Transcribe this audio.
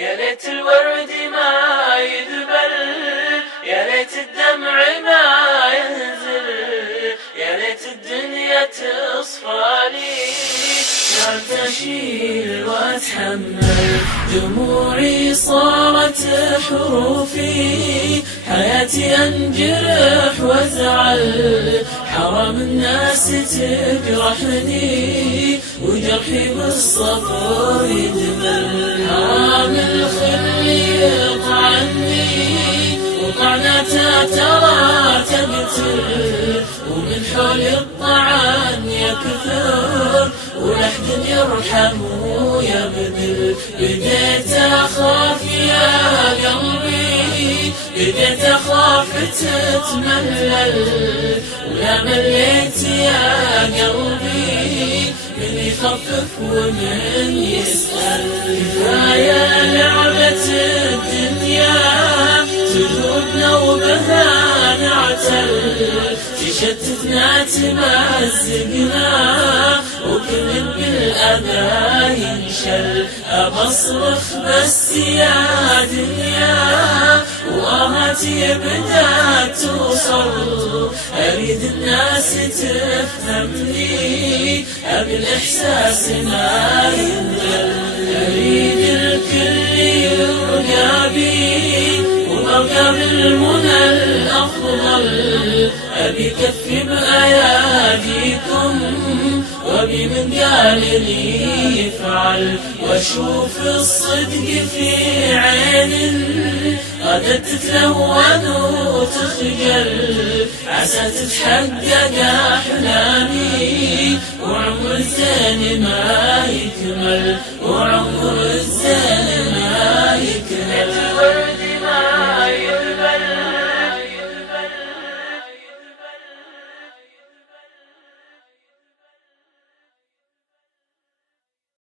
يا ليت الورد ما يذبل، يا ليت الدمع ما ينزل، يا ليت الدنيا تصفى لي نعم تشيل واتحمل. دموعي صارت حروفي، حياتي انجرح وازعل، حرام الناس تجرحني وجرحي بالصبر يدمل. حرام الخل يطعني وطعنته ترى تقتل، ومن حول الطعن يكثر ولحد يرحم ويبذل. بديت أخاف يا قلبي، بديت أخاف تتملل، ولا مليت يا قلبي من يخفف ومن يسأل. كفاية لعبة الدنيا تذوبنا وبها نعتل، تشتتنا تمزقنا وكل بالأذى ينشل. أبصرخ بس يا دنيا وآهاتي بدأت توصل، أريد الناس تفهمني، أبي الإحساس ما ينذل. أريد الكل يرقى بي وأرقى بالمنى الأفضل، أبي كفي بأياديكم وأبي من قال لي يفعل، وأشوف الصدق في عين غدت تتلون وتخجل، عسى تتحقق أحلامي وعمر الزين ما يكمل، وعمر الزين